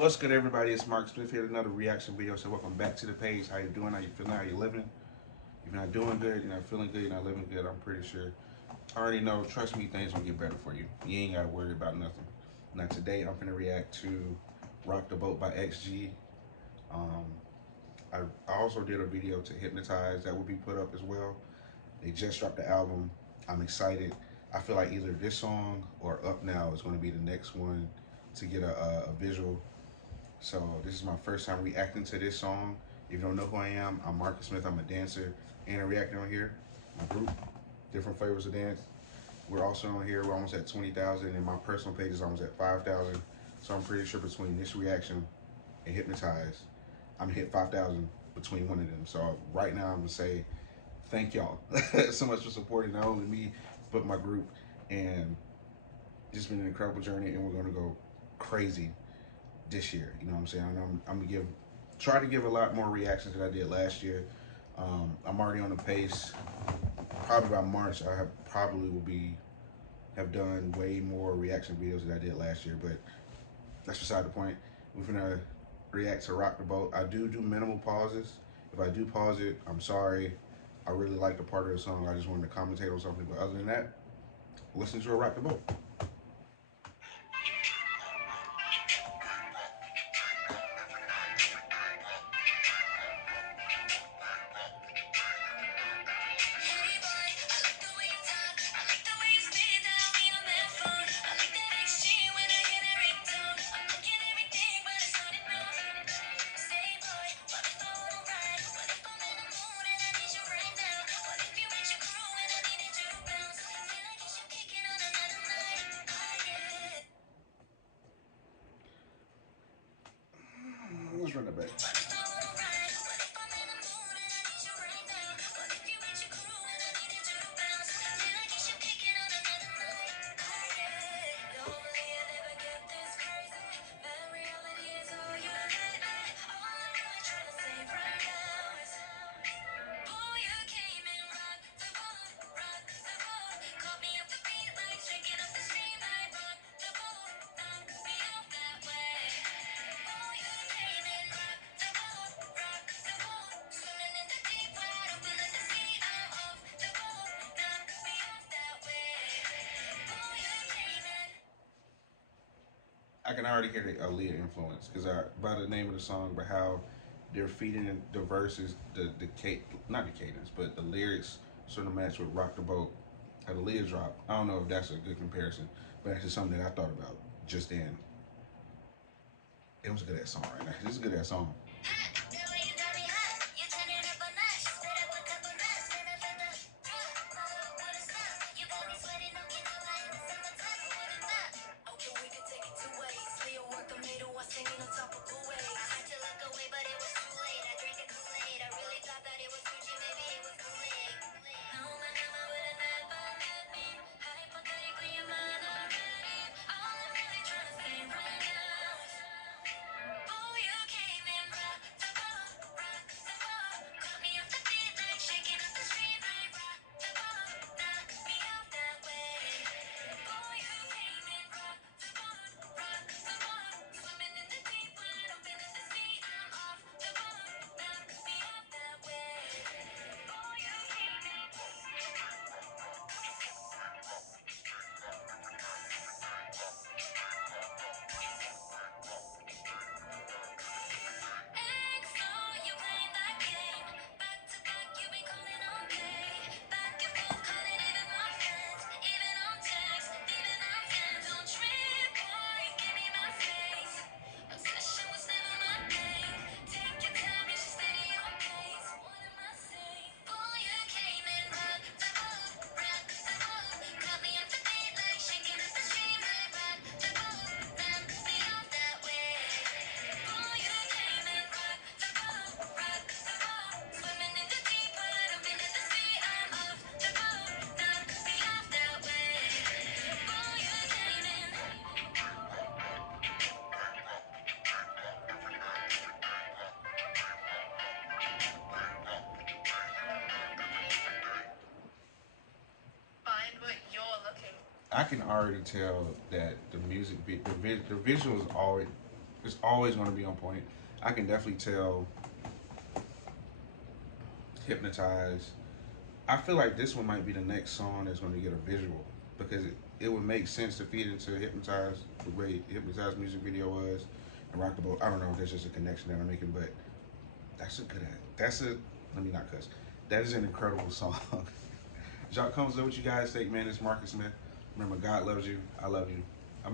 What's good, everybody? It's Mark Smith here with another reaction video. So welcome back to the page. How you doing? How you feeling? How you living? If you're not doing good, you're not feeling good, you're not living good, I'm pretty sure. I already know, trust me, things gonna get better for you. You ain't gotta worry about nothing. Now today I'm gonna react to Rock the Boat by XG. Um, I also did a video to Hypnotize that will be put up as well. They just dropped the album. I'm excited. I feel like either this song or Up Now is gonna be the next one to get a visual. So this is my first time reacting to this song. If you don't know who I am, I'm Marcus Smith. I'm a dancer and a reactor on here. My group, Different Flavors of Dance. We're also on here. We're almost at 20,000, and my personal page is almost at 5,000. So I'm pretty sure between this reaction and Hypnotize, I'm gonna hit 5,000 between one of them. So right now I'm gonna say thank y'all so much for supporting not only me but my group, and it's been an incredible journey, and we're gonna go crazy this year. You know what I'm saying? I'm gonna try to give a lot more reactions than I did last year. I'm already on the pace. Probably by March, I probably will have done way more reaction videos than I did last year. But that's beside the point. We're gonna react to Rock the Boat. I do minimal pauses. If I do pause it, I'm sorry. I really like the part of the song. I just wanted to commentate on something. But other than that, listen to a Rock the Boat. Let's run it back. I can already hear the Aaliyah influence because by the name of the song, but how they're feeding the verses, not the cadence, but the lyrics sort of match with Rock the Boat at Aaliyah drop. I don't know if that's a good comparison, but that's just something that I thought about just then. It was a good ass song right now. This is a good ass song. I can already tell that the music, the visuals already. It's always going to be on point. I can definitely tell Hypnotize. I feel like this one might be the next song that's going to get a visual because it would make sense to feed into Hypnotize the way Hypnotize music video was and Rock the Boat. I don't know if there's just a connection that I'm making, but that's a good. That's a. Let me not cuss. That is an incredible song. Jacques comes up with you guys think, man. It's Marcus Smith. Remember, God loves you. I love you.